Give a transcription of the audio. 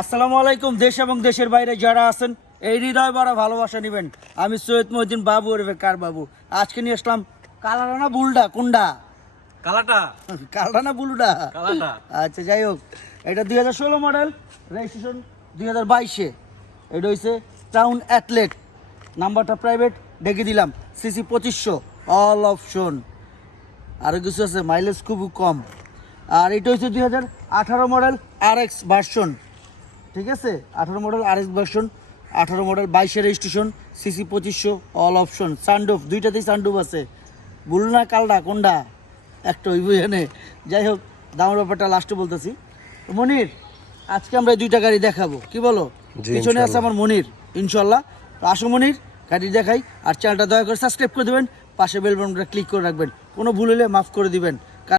আসসালামু আলাইকুম। দেশ এবং দেশের বাইরে যারা আছেন এই হৃদয় ভরা ভালোবাসা নেবেন। আমি সৈয়দ মহিউদ্দিন বাবু ওরফে কার বাবু। আজকে নিয়ে আসলাম কালারানা বুলডা কোনডা কালাটা কালারানা বুলডা। কালাটা আচ্ছা যাই হোক, এটা 2016 মডেল, রেজিস্ট্রেশন 2022-এ। এটা হচ্ছে টাউন অ্যাথলেট, নাম্বারটা প্রাইভেট, ডেকে দিলাম। সিসি 2500, অল অপশন, আরও কিছু আছে, মাইলেজ খুব কম। আর এটা হচ্ছে 2018 মডেল RX ভার্সন, ঠিক আছে, 18 মডেল RX ভার্সন, 18 মডেল 22-এর registration, CC 2500, all option, sunroof, দুইটাতেই সানডুফ আছে। বুলনা কালডা কোনডা একটা ওই বুঝে। যাই হোক, দামের ব্যাপারটা লাস্টে বলতেছি। মনির, আজকে আমরা এই দুইটা গাড়ি দেখাবো, কি বলো? পিছনে আছে আমার মনির, ইনশাল্লাহ। তো আসো মনির, গাড়ি দেখাই। আর চ্যানেলটা দয়া করে সাবস্ক্রাইব করে দেবেন, পাশে বেল বাটনটা ক্লিক করে রাখবেন। কোনো ভুল হলে মাফ করে দিবেন।